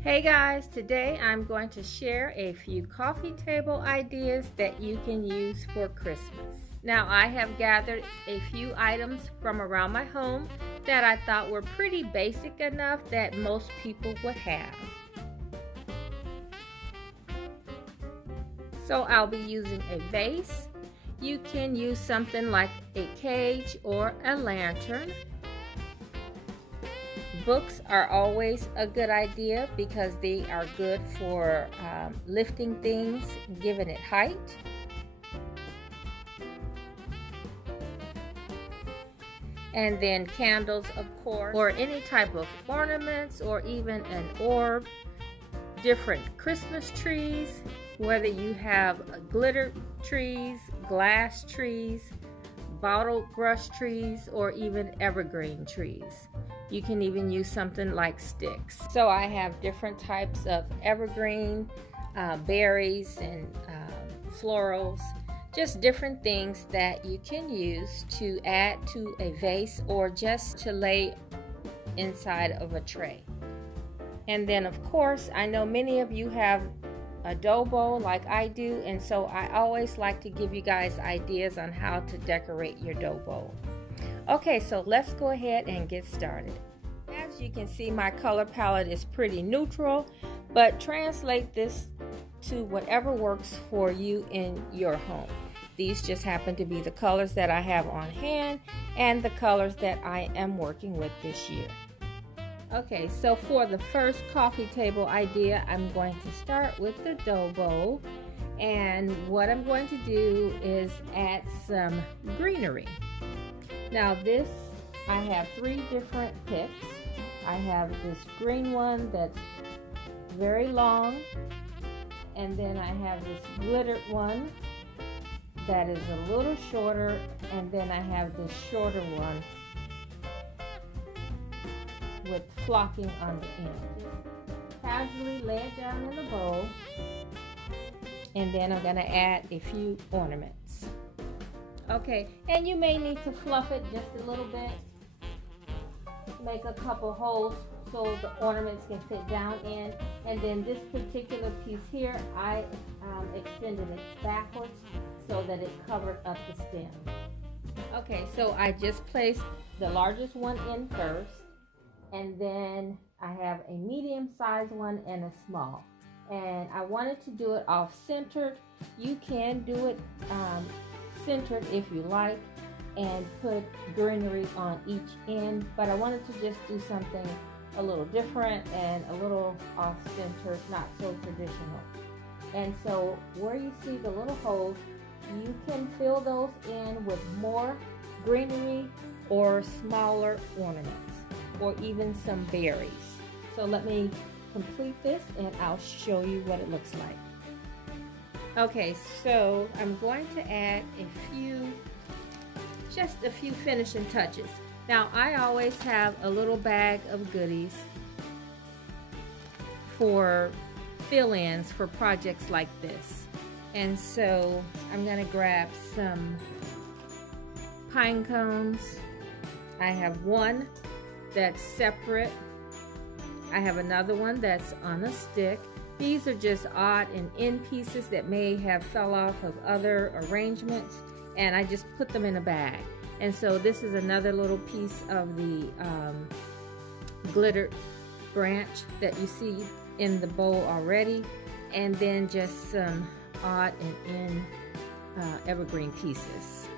Hey guys, today I'm going to share a few coffee table ideas that you can use for Christmas. Now I have gathered a few items from around my home that I thought were pretty basic enough that most people would have. So I'll be using a vase. You can use something like a cage or a lantern. Books are always a good idea because they are good for lifting things, giving it height. And then candles, of course, or any type of ornaments or even an orb. Different Christmas trees, whether you have glitter trees, glass trees, bottle brush trees, or even evergreen trees. You can even use something like sticks. So I have different types of evergreen, berries, and florals. Just different things that you can use to add to a vase or just to lay inside of a tray. And then of course, I know many of you have a Doughbow like I do, and so I always like to give you guys ideas on how to decorate your Doughbow. Okay, so let's go ahead and get started. As you can see, my color palette is pretty neutral, but translate this to whatever works for you in your home. These just happen to be the colors that I have on hand and the colors that I am working with this year. Okay, so for the first coffee table idea, I'm going to start with the Doughbow, and what I'm going to do is add some greenery. Now this, I have 3 different picks. I have this green one that's very long, and then I have this glittered one that is a little shorter, and then I have this shorter one with flocking on the end. Just casually lay it down in the bowl, and then I'm going to add a few ornaments. Okay, and you may need to fluff it just a little bit. Make a couple holes so the ornaments can fit down in, and then this particular piece here, I extended it backwards so that it covered up the stem. Okay, so I just placed the largest one in first, and then I have a medium sized one and a small, and I wanted to do it off centered. You can do it centered if you like and put greenery on each end, but I wanted to just do something a little different and a little off centered, not so traditional. And so where you see the little holes, you can fill those in with more greenery or smaller ornaments or even some berries. So let me complete this and I'll show you what it looks like. Okay, so I'm going to add just a few finishing touches. Now I always have a little bag of goodies for fill-ins for projects like this. And so I'm going to grab some pine cones. I have one that's separate. I have another one that's on a stick. These are just odd and end pieces that may have fell off of other arrangements, and I just put them in a bag. And so this is another little piece of the glittered branch that you see in the bowl already, and then just some odd and end evergreen pieces.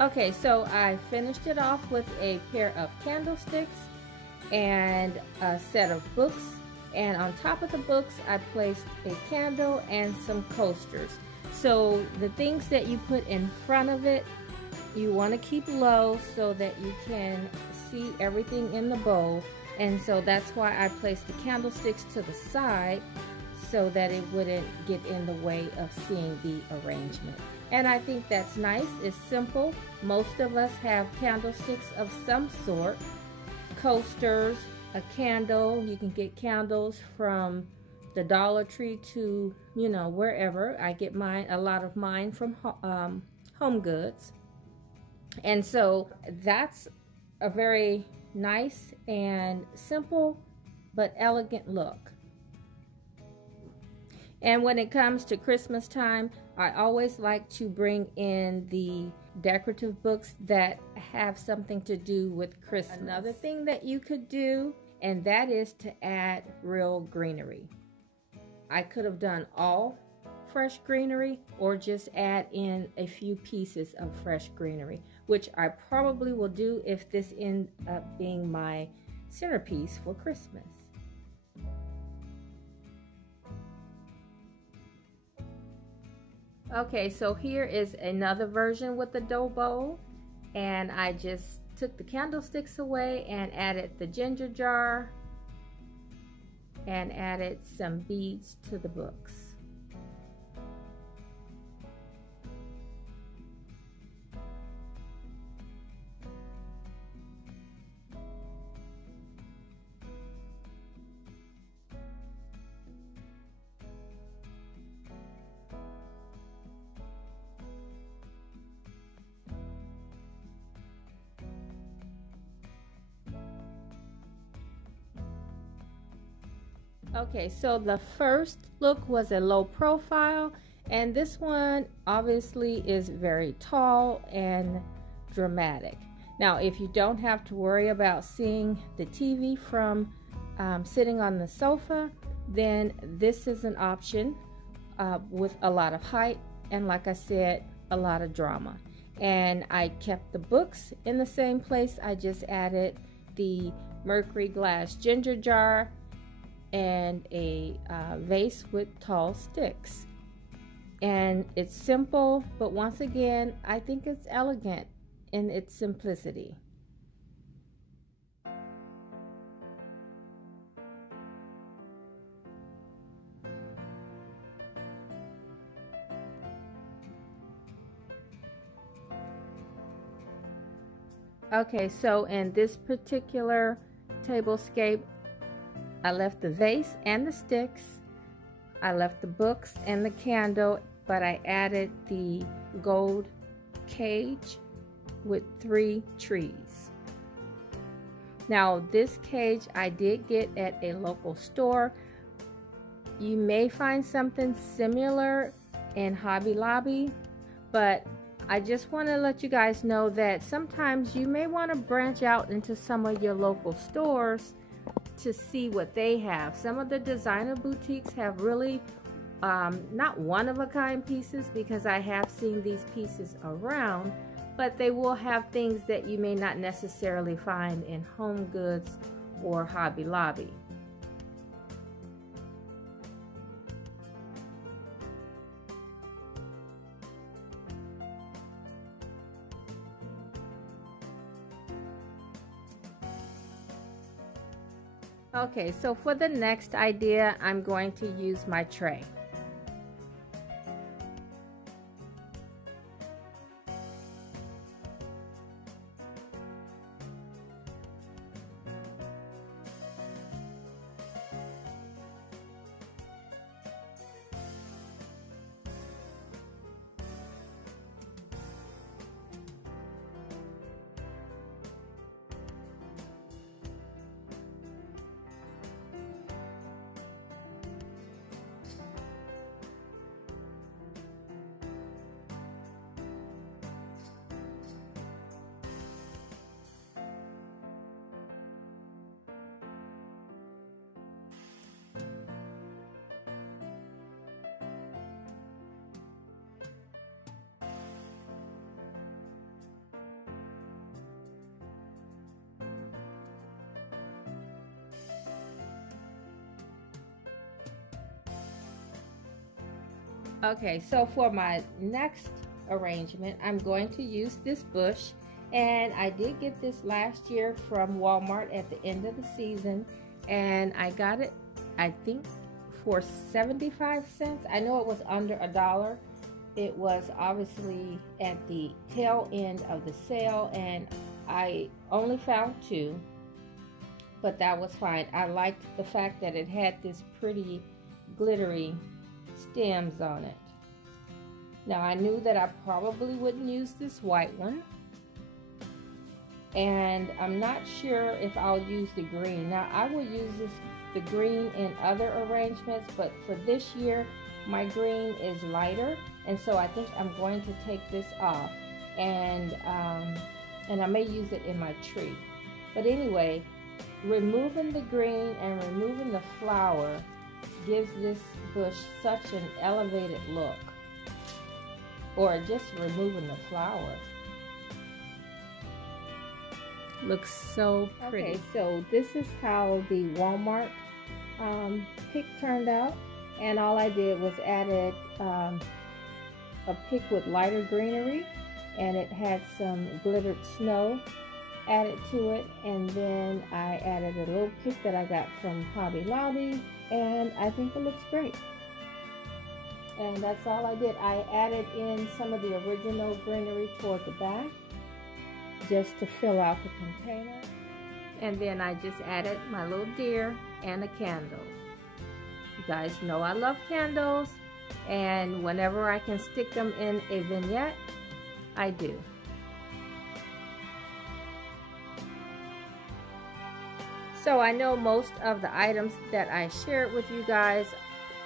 Okay, so I finished it off with a pair of candlesticks and a set of books, and on top of the books I placed a candle and some coasters. So the things that you put in front of it, you want to keep low so that you can see everything in the bowl, and so that's why I placed the candlesticks to the side so that it wouldn't get in the way of seeing the arrangement. And I think that's nice. It's simple. Most of us have candlesticks of some sort, coasters, a candle. You can get candles from the Dollar Tree to, you know, wherever. I get a lot of mine from Home Goods. And so that's a very nice and simple but elegant look. And when it comes to Christmas time, I always like to bring in the decorative books that have something to do with Christmas. Another thing that you could do, and that is to add real greenery. I could have done all fresh greenery or just add in a few pieces of fresh greenery, which I probably will do if this ends up being my centerpiece for Christmas. Okay, so here is another version with the Doughbow, and I just took the candlesticks away and added the ginger jar and added some beads to the books. Okay, so the first look was a low profile, and this one obviously is very tall and dramatic. Now, if you don't have to worry about seeing the TV from sitting on the sofa, then this is an option with a lot of height and, like I said, a lot of drama. And I kept the books in the same place. I just added the mercury glass ginger jar and a vase with tall sticks. And it's simple, but once again, I think it's elegant in its simplicity. Okay, so in this particular tablescape, I left the vase and the sticks, I left the books and the candle, but I added the gold cage with 3 trees. Now this cage I did get at a local store. You may find something similar in Hobby Lobby, but I just want to let you guys know that sometimes you may want to branch out into some of your local stores to see what they have. Some of the designer boutiques have really not one-of-a-kind pieces, because I have seen these pieces around, but they will have things that you may not necessarily find in Home Goods or Hobby Lobby. Okay, so for the next idea, I'm going to use my tray. Okay, so for my next arrangement, I'm going to use this bush, and I did get this last year from Walmart at the end of the season, and I got it, I think, for 75 cents. I know it was under $1. it was obviously at the tail end of the sale, and I only found 2, but that was fine. I liked the fact that it had this pretty glittery stems on it. Now I knew that I probably wouldn't use this white one, and I'm not sure if I'll use the green. Now I will use the green in other arrangements, but for this year my green is lighter, and so I think I'm going to take this off, and I may use it in my tree. But anyway, removing the green and removing the flower gives this bush such an elevated look. Or just removing the flower. Looks so pretty. Okay, so this is how the Walmart pick turned out. And all I did was added a pick with lighter greenery, and it had some glittered snow added to it, and then I added a little pick that I got from Hobby Lobby, and I think it looks great. And that's all I did. I added in some of the original greenery toward the back just to fill out the container, and then I just added my little deer and a candle. You guys know I love candles, and whenever I can stick them in a vignette, I do. So I know most of the items that I shared with you guys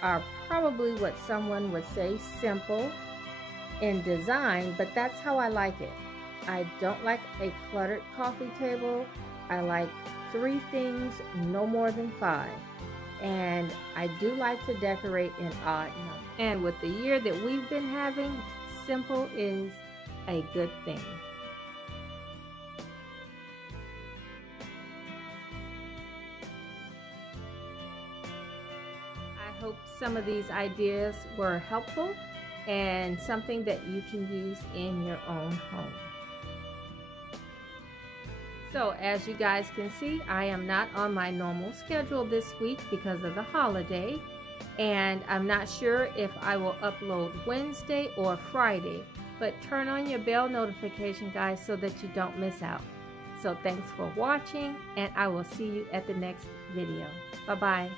are probably what someone would say simple in design, but that's how I like it. I don't like a cluttered coffee table. I like 3 things, no more than 5. And I do like to decorate in odd numbers. And with the year that we've been having, simple is a good thing. I hope some of these ideas were helpful and something that you can use in your own home. So as you guys can see, I am not on my normal schedule this week because of the holiday, and I'm not sure if I will upload Wednesday or Friday, but turn on your bell notification, guys, so that you don't miss out. So thanks for watching, and I will see you at the next video. Bye-bye.